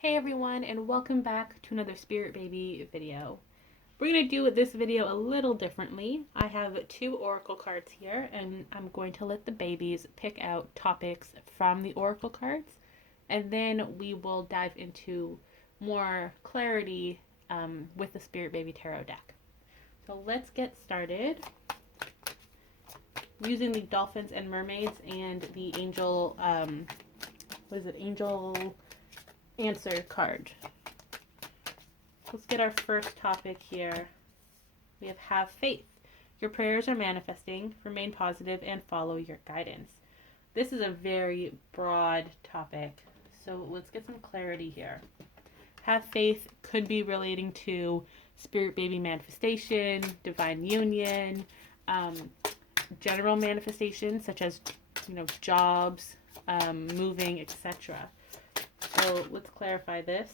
Hey everyone, and welcome back to another Spirit Baby video. We're going to do this video a little differently. I have two oracle cards here, and I'm going to let the babies pick out topics from the oracle cards, and then we will dive into more clarity with the Spirit Baby Tarot deck. So let's get started using the Dolphins and Mermaids and the Angel, Angel Answer card. Let's get our first topic here. We have faith. Your prayers are manifesting. Remain positive and follow your guidance. This is a very broad topic, so let's get some clarity here. Have faith could be relating to spirit baby manifestation, divine union, general manifestations such as jobs, moving, etc. So let's clarify this.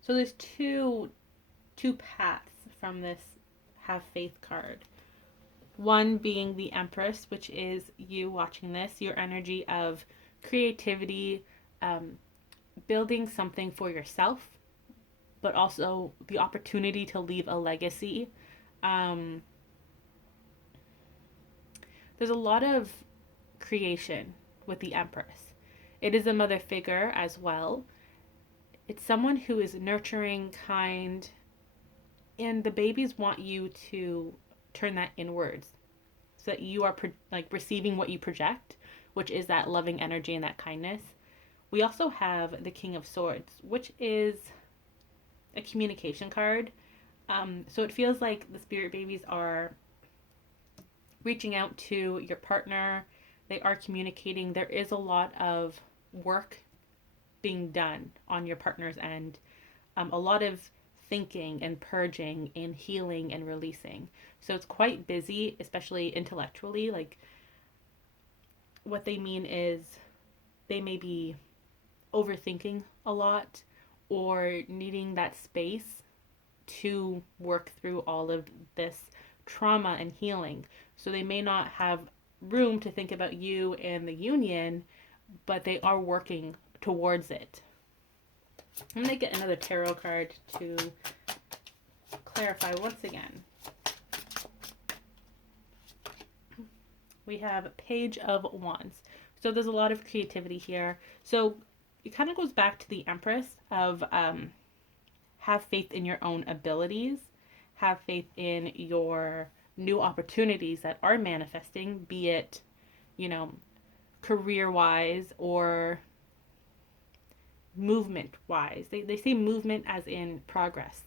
So there's two paths from this have faith card. One being the Empress, which is you watching this, your energy of creativity, building something for yourself, but also the opportunity to leave a legacy. There's a lot of creation with the Empress. It is a mother figure as well. It's someone who is nurturing, kind, and the babies want you to turn that inwards so that you are receiving what you project, which is that loving energy and that kindness. We also have the King of Swords, which is a communication card. So it feels like the spirit babies are reaching out to your partner. They are communicating. There is a lot of work being done on your partner's end. A lot of thinking and purging and healing and releasing. So it's quite busy, especially intellectually. Like, what they mean is they may be overthinking a lot or needing that space to work through all of this trauma and healing. So they may not have room to think about you and the union, but they are working towards it. I'm going to get another tarot card to clarify once again. We have Page of Wands. So there's a lot of creativity here. So it kind of goes back to the Empress of have faith in your own abilities, have faith in your new opportunities that are manifesting, be it, career-wise or movement-wise. They say movement as in progress,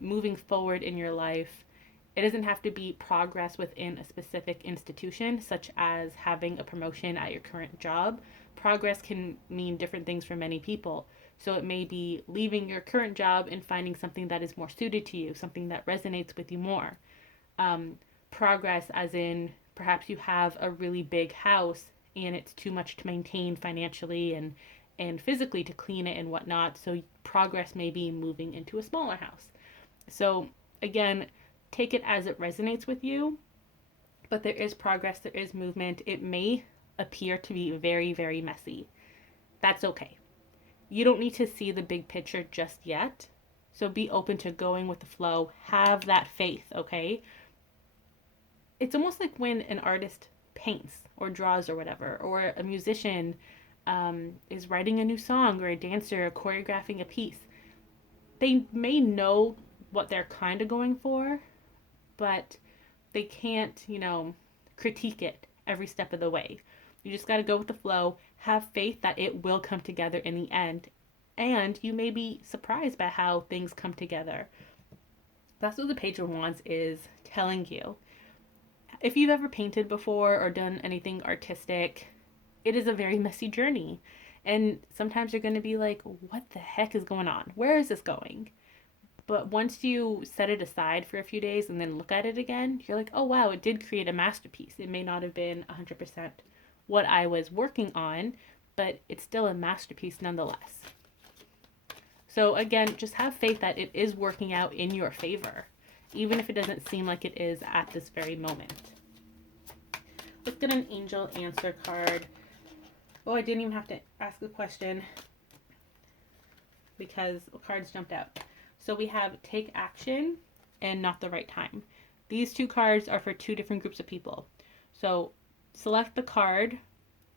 moving forward in your life. It doesn't have to be progress within a specific institution, such as having a promotion at your current job. Progress can mean different things for many people. So it may be leaving your current job and finding something that is more suited to you, something that resonates with you more. Progress as in perhaps you have a really big house and it's too much to maintain financially and physically to clean it and whatnot. So progress may be moving into a smaller house. So again, take it as it resonates with you, but there is progress, there is movement. It may appear to be very, very messy. That's okay. You don't need to see the big picture just yet. So be open to going with the flow. Have that faith, okay? It's almost like when an artist paints or draws or whatever, or a musician is writing a new song, or a dancer choreographing a piece. They may know what they're kind of going for, but they can't, critique it every step of the way. You just got to go with the flow, have faith that it will come together in the end, and you may be surprised by how things come together. That's what the Page of Wands is telling you. If you've ever painted before or done anything artistic, it is a very messy journey. And sometimes you're going to be like, what the heck is going on? Where is this going? But once you set it aside for a few days and then look at it again, you're like, oh wow, it did create a masterpiece. It may not have been 100% what I was working on, but it's still a masterpiece nonetheless. So again, just have faith that it is working out in your favor, even if it doesn't seem like it is at this very moment. Let's get an angel answer card. Oh, I didn't even have to ask a question because cards jumped out. So we have take action and not the right time. These two cards are for two different groups of people. So select the card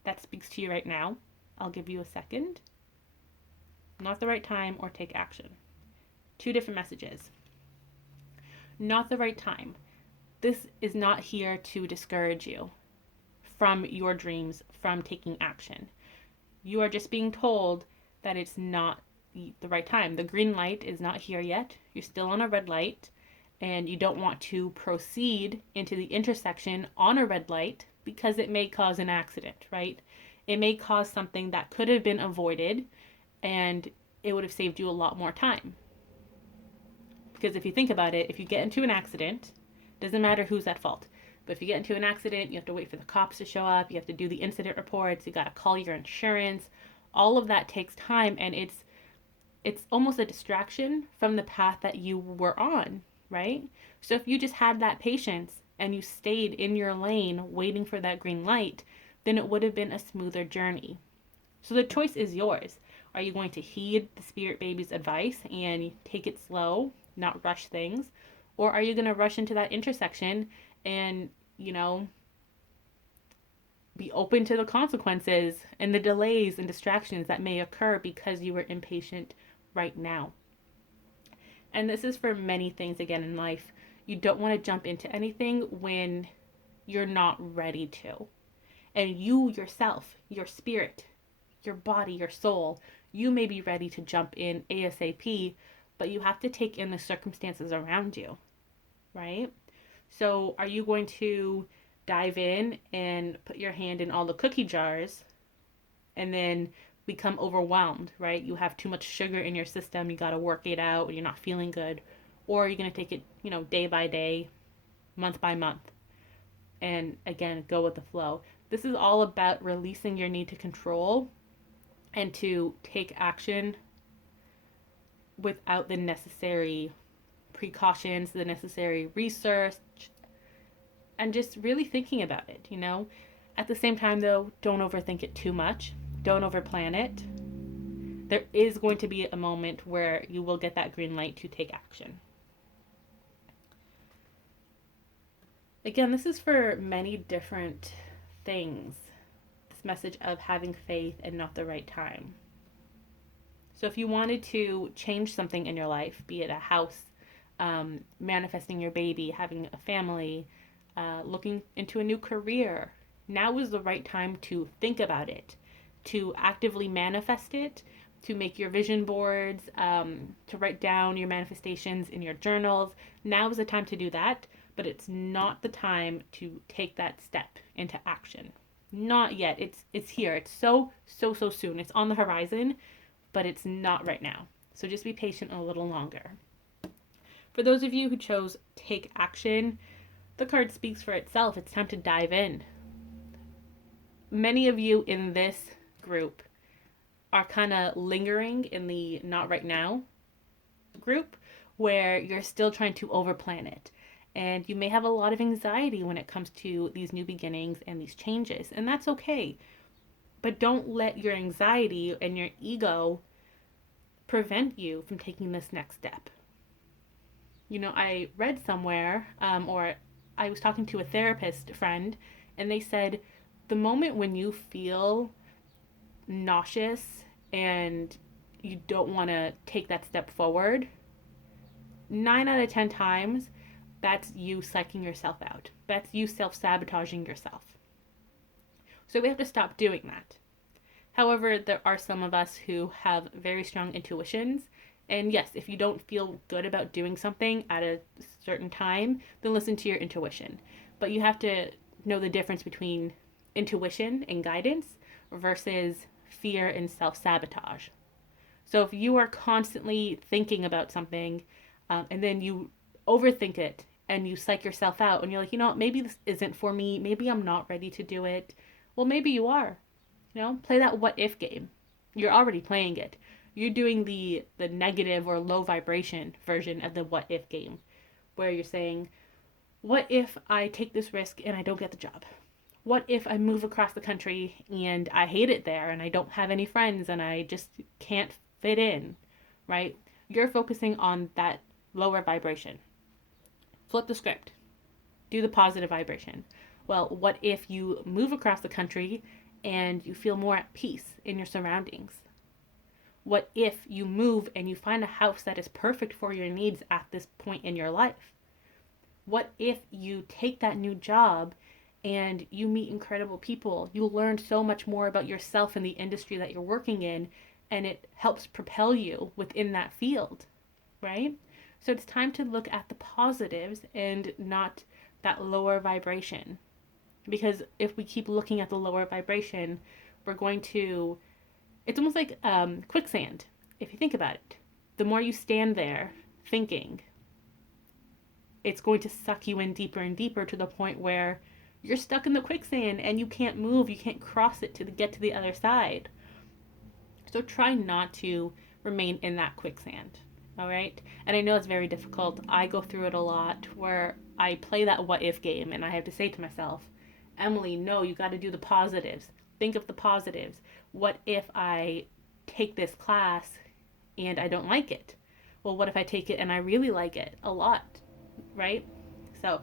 that speaks to you right now. I'll give you a second. Not the right time or take action. Two different messages. Not the right time. This is not here to discourage you from your dreams, from taking action. You are just being told that it's not the right time. The green light is not here yet. You're still on a red light, and you don't want to proceed into the intersection on a red light because it may cause an accident, right? It may cause something that could have been avoided, and it would have saved you a lot more time. Because if you think about it, if you get into an accident, doesn't matter who's at fault. But if you get into an accident, you have to wait for the cops to show up. You have to do the incident reports. You got to call your insurance. All of that takes time, and it's almost a distraction from the path that you were on, right? So if you just had that patience and you stayed in your lane waiting for that green light, then it would have been a smoother journey. So the choice is yours. Are you going to heed the spirit baby's advice and take it slow, not rush things? Or are you going to rush into that intersection and, be open to the consequences and the delays and distractions that may occur because you were impatient right now? And this is for many things again in life. You don't want to jump into anything when you're not ready to. And you yourself, your spirit, your body, your soul, you may be ready to jump in ASAP, but you have to take in the circumstances around you, right? So are you going to dive in and put your hand in all the cookie jars and then become overwhelmed, right? You have too much sugar in your system, you got to work it out, you're not feeling good. Or you're going to take it, day by day, month by month, and again, go with the flow. This is all about releasing your need to control and to take action without the necessary precautions, the necessary research, and just really thinking about it, At the same time, though, don't overthink it too much. Don't overplan it. There is going to be a moment where you will get that green light to take action. Again, this is for many different things. This message of having faith and not the right time. So if you wanted to change something in your life, be it a house, manifesting your baby, having a family, looking into a new career, now is the right time to think about it, to actively manifest it, to make your vision boards, to write down your manifestations in your journals. Now is the time to do that, but it's not the time to take that step into action. Not yet. It's here. It's so soon. It's on the horizon, but it's not right now. So just be patient a little longer. For those of you who chose take action, the card speaks for itself. It's time to dive in. Many of you in this group are kind of lingering in the not right now group where you're still trying to overplan it. And you may have a lot of anxiety when it comes to these new beginnings and these changes. And that's okay. But don't let your anxiety and your ego prevent you from taking this next step. I read somewhere, or I was talking to a therapist friend, and they said the moment when you feel nauseous and you don't want to take that step forward, 9 out of 10 times, that's you psyching yourself out. That's you self-sabotaging yourself. So we have to stop doing that. However, there are some of us who have very strong intuitions. And yes, if you don't feel good about doing something at a certain time, then listen to your intuition. But you have to know the difference between intuition and guidance versus fear and self-sabotage. So if you are constantly thinking about something and then you overthink it and you psych yourself out and you're like, maybe this isn't for me. Maybe I'm not ready to do it. Well, maybe you are. Play that what if game. You're already playing it. You're doing the negative or low vibration version of the what if game, where you're saying, what if I take this risk and I don't get the job? What if I move across the country and I hate it there and I don't have any friends and I just can't fit in, right? You're focusing on that lower vibration. Flip the script. Do the positive vibration. Well, what if you move across the country and you feel more at peace in your surroundings? What if you move and you find a house that is perfect for your needs at this point in your life? What if you take that new job and you meet incredible people? You learn so much more about yourself and the industry that you're working in, and it helps propel you within that field, right? So it's time to look at the positives and not that lower vibration. Because if we keep looking at the lower vibration, we're going to, it's almost like quicksand, if you think about it. The more you stand there thinking, it's going to suck you in deeper and deeper to the point where you're stuck in the quicksand and you can't move, you can't cross it to get to the other side. So try not to remain in that quicksand, all right? And I know it's very difficult. I go through it a lot where I play that what if game and I have to say to myself, Emily, no, you got to do the positives. Think of the positives. What if I take this class and I don't like it? Well, what if I take it and I really like it a lot, right? So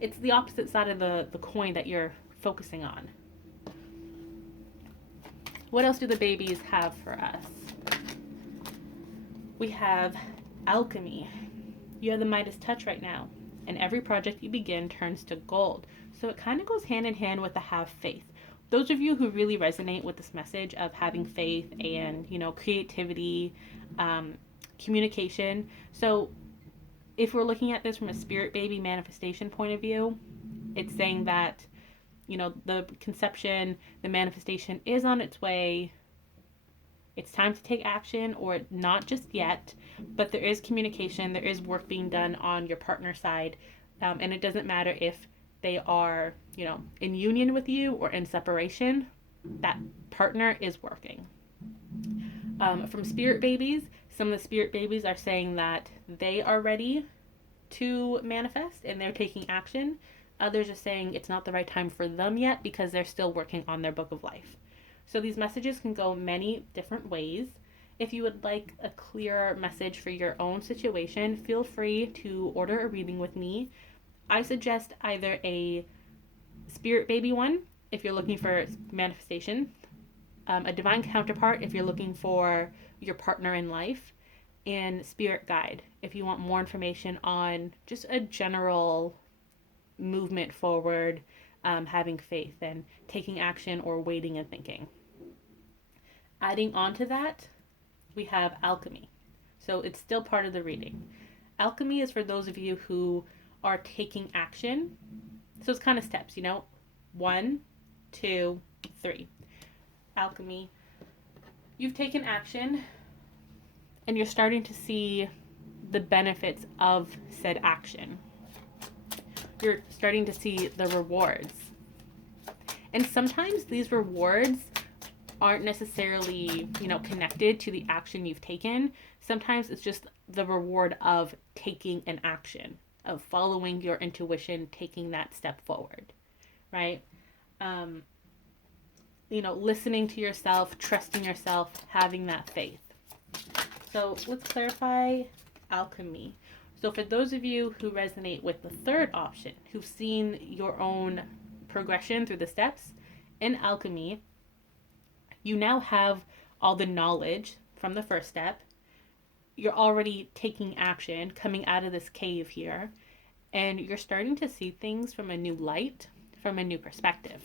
it's the opposite side of the coin that you're focusing on. What else do the babies have for us? We have alchemy. You have the Midas touch right now, and every project you begin turns to gold. So it kind of goes hand in hand with the have faith. Those of you who really resonate with this message of having faith and, creativity, communication. So if we're looking at this from a spirit baby manifestation point of view, it's saying that, the conception, the manifestation is on its way. It's time to take action, or not just yet, but there is communication, there is work being done on your partner side. And it doesn't matter if they are, in union with you or in separation, that partner is working. From spirit babies, some of the spirit babies are saying that they are ready to manifest and they're taking action. Others are saying it's not the right time for them yet because they're still working on their book of life. So these messages can go many different ways. If you would like a clearer message for your own situation, feel free to order a reading with me. I suggest either a spirit baby one if you're looking for manifestation, a divine counterpart if you're looking for your partner in life, and spirit guide if you want more information on just a general movement forward, having faith and taking action or waiting and thinking. Adding on to that, we have alchemy. So it's still part of the reading. Alchemy is for those of you who are taking action. So it's kind of steps, 1, 2, 3. Alchemy. You've taken action and you're starting to see the benefits of said action. You're starting to see the rewards. And sometimes these rewards aren't necessarily, connected to the action you've taken. Sometimes it's just the reward of taking an action, of following your intuition, taking that step forward, right? Listening to yourself, trusting yourself, having that faith. So let's clarify alchemy. So for those of you who resonate with the third option, who've seen your own progression through the steps, in alchemy, you now have all the knowledge from the first step. You're already taking action, coming out of this cave here, and you're starting to see things from a new light, from a new perspective.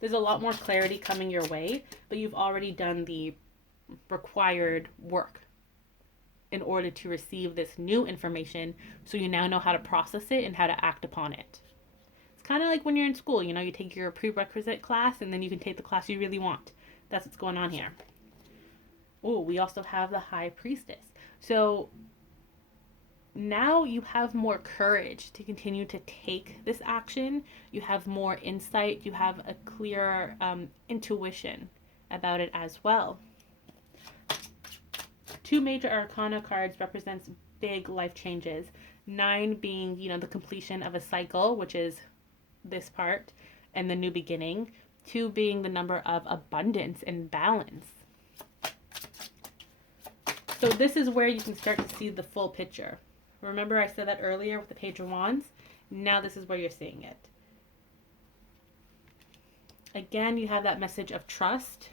There's a lot more clarity coming your way, but you've already done the required work in order to receive this new information, so you now know how to process it and how to act upon it. It's kind of like when you're in school, you take your prerequisite class and then you can take the class you really want. That's what's going on here. Oh, we also have the High Priestess. So now you have more courage to continue to take this action. You have more insight. You have a clearer intuition about it as well. 2 major arcana cards represents big life changes. 9 being, the completion of a cycle, which is this part and the new beginning. 2 being the number of abundance and balance. So this is where you can start to see the full picture. Remember I said that earlier with the Page of Wands? Now this is where you're seeing it. Again, you have that message of trust.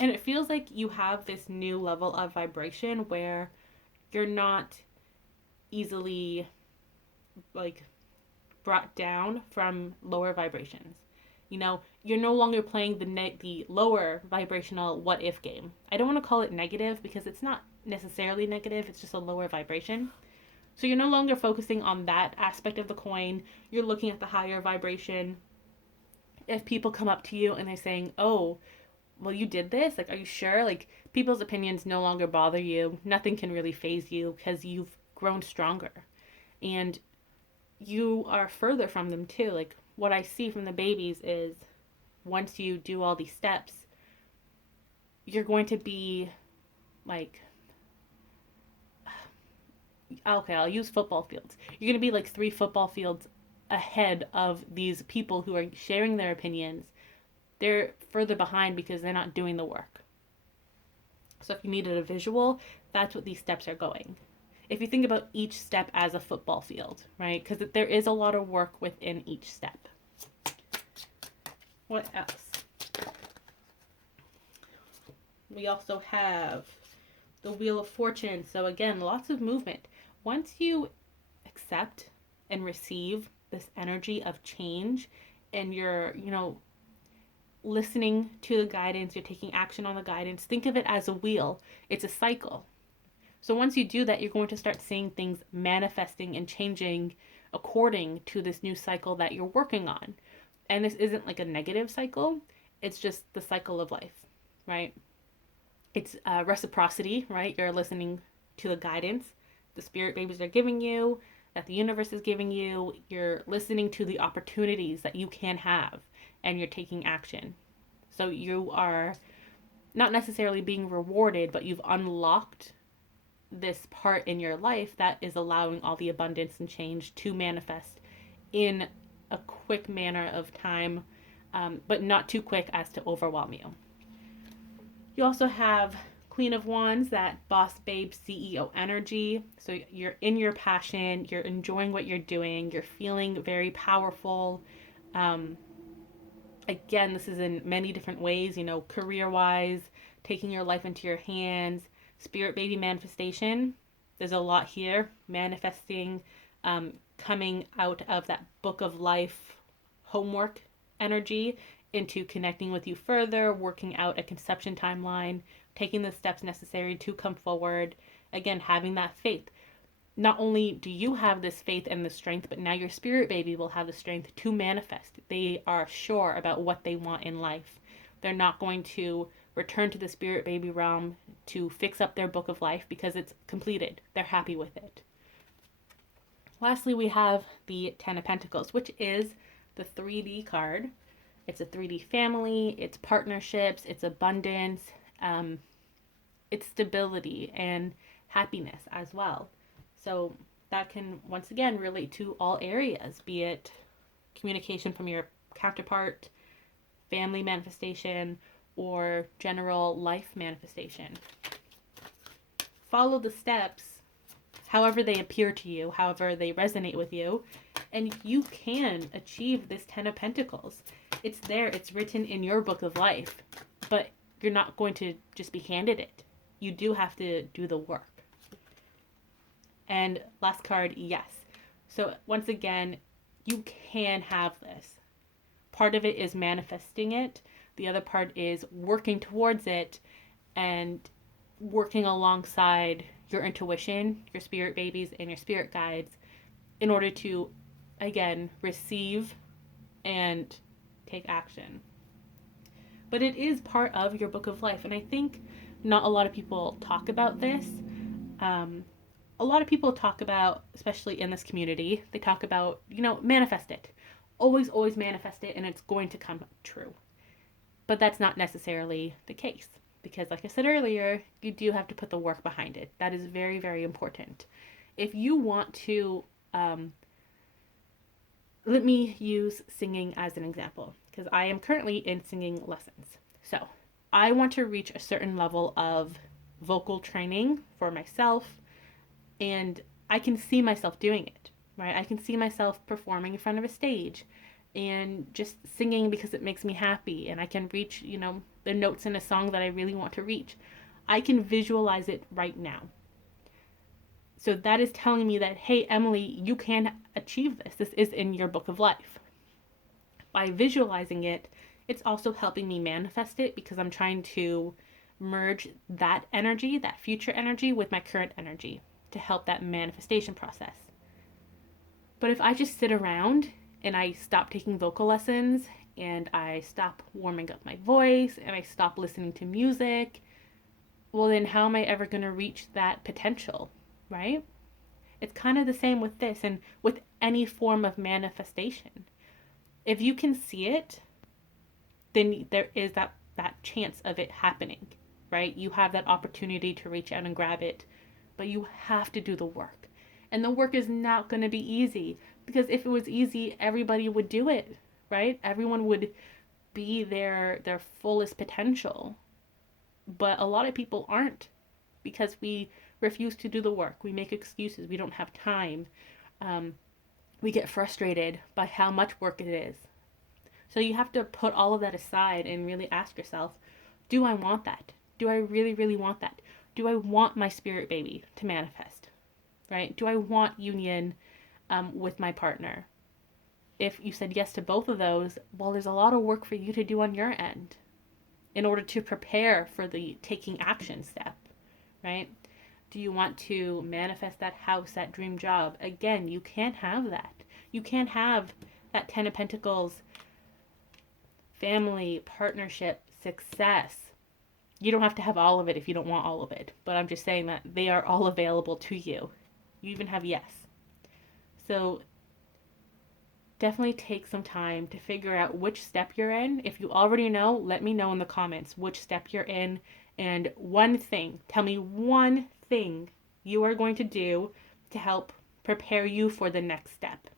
And it feels like you have this new level of vibration where you're not easily like brought down from lower vibrations. You know, you're no longer playing the lower vibrational what if game. I don't want to call it negative because it's not necessarily negative, it's just a lower vibration. So you're no longer focusing on that aspect of the coin. You're looking at the higher vibration. If people come up to you and they're saying, "Oh, well, you did this? Like, are you sure?" Like, people's opinions no longer bother you. Nothing can really faze you because you've grown stronger. And you are further from them too. Like, what I see from the babies is once you do all these steps, you're going to be like, okay, I'll use football fields. You're going to be like 3 football fields ahead of these people who are sharing their opinions. They're further behind because they're not doing the work. So if you needed a visual, that's what these steps are going. If you think about each step as a football field, right? Because there is a lot of work within each step. What else? We also have the Wheel of Fortune. So again, lots of movement. Once you accept and receive this energy of change and you're, listening to the guidance, you're taking action on the guidance, think of it as a wheel. It's a cycle. So once you do that, you're going to start seeing things manifesting and changing according to this new cycle that you're working on. And this isn't like a negative cycle. It's just the cycle of life, right? It's reciprocity, right? You're listening to the guidance the spirit babies are giving you, that the universe is giving you. You're listening to the opportunities that you can have, and you're taking action. So you are not necessarily being rewarded, but you've unlocked this part in your life that is allowing all the abundance and change to manifest in a quick manner of time, but not too quick as to overwhelm you. You also have Queen of Wands, that boss babe CEO energy. So you're in your passion, you're enjoying what you're doing, you're feeling very powerful. Again, this is in many different ways, career-wise, taking your life into your hands, spirit baby manifestation. There's a lot here. Manifesting, coming out of that book of life homework energy into connecting with you further, working out a conception timeline, taking the steps necessary to come forward. Again, having that faith. Not only do you have this faith and the strength, but now your spirit baby will have the strength to manifest. They are sure about what they want in life. They're not going to return to the spirit baby realm to fix up their book of life because it's completed. They're happy with it. Lastly, we have the 10 of Pentacles, which is the 3D card. It's a 3D family, it's partnerships, it's abundance, it's stability and happiness as well. So that can, once again, relate to all areas, be it communication from your counterpart, family manifestation, or general life manifestation. Follow the steps however they appear to you, however they resonate with you, and you can achieve this 10 of Pentacles. It's there, it's written in your book of life, but you're not going to just be handed it. You do have to do the work. And last card, yes. So once again, you can have this. Part of it is manifesting it. The other part is working towards it and working alongside your intuition, your spirit babies, and your spirit guides in order to, again, receive and take action. But it is part of your book of life. And I think not a lot of people talk about this. A lot of people talk about, especially in this community, they talk about, manifest it. Always, always manifest it and it's going to come true. But that's not necessarily the case. Because like I said earlier, you do have to put the work behind it. That is very, very important. If you want to Let me use singing as an example because I am currently in singing lessons. So I want to reach a certain level of vocal training for myself, and I can see myself doing it, right? I can see myself performing in front of a stage and just singing because it makes me happy, and I can reach, the notes in a song that I really want to reach. I can visualize it right now. So that is telling me that, hey, Emily, you can achieve this. This is in your book of life. By visualizing it, it's also helping me manifest it because I'm trying to merge that energy, that future energy, with my current energy to help that manifestation process. But if I just sit around and I stop taking vocal lessons and I stop warming up my voice and I stop listening to music, well, then how am I ever going to reach that potential, right? It's kind of the same with this and with any form of manifestation. If you can see it, then there is that chance of it happening, right? You have that opportunity to reach out and grab it, but you have to do the work. And the work is not going to be easy because if it was easy, everybody would do it, right? Everyone would be their fullest potential. But a lot of people aren't because we refuse to do the work. We make excuses. We don't have time. We get frustrated by how much work it is. So you have to put all of that aside and really ask yourself, do I want that? Do I really, really want that? Do I want my spirit baby to manifest? Right? Do I want union with my partner? If you said yes to both of those, well, there's a lot of work for you to do on your end in order to prepare for the taking action step, right? Do you want to manifest that house, that dream job? Again, you can't have that. You can't have that 10 of Pentacles, family, partnership, success. You don't have to have all of it if you don't want all of it, but I'm just saying that they are all available to you. You even have yes. So definitely take some time to figure out which step you're in. If you already know, let me know in the comments which step you're in. And tell me one thing you are going to do to help prepare you for the next step.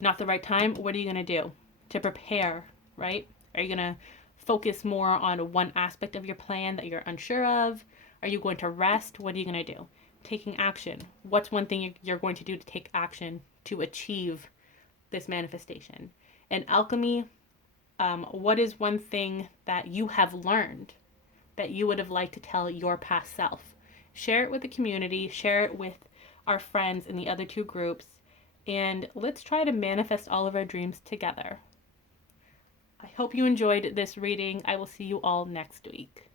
Not the right time, what are you going to do to prepare, right? Are you going to focus more on one aspect of your plan that you're unsure of? Are you going to rest? What are you going to do? Taking action. What's one thing you're going to do to take action to achieve this manifestation? And alchemy, what is one thing that you have learned that you would have liked to tell your past self? Share it with the community, share it with our friends in the other two groups, and let's try to manifest all of our dreams together. I hope you enjoyed this reading. I will see you all next week.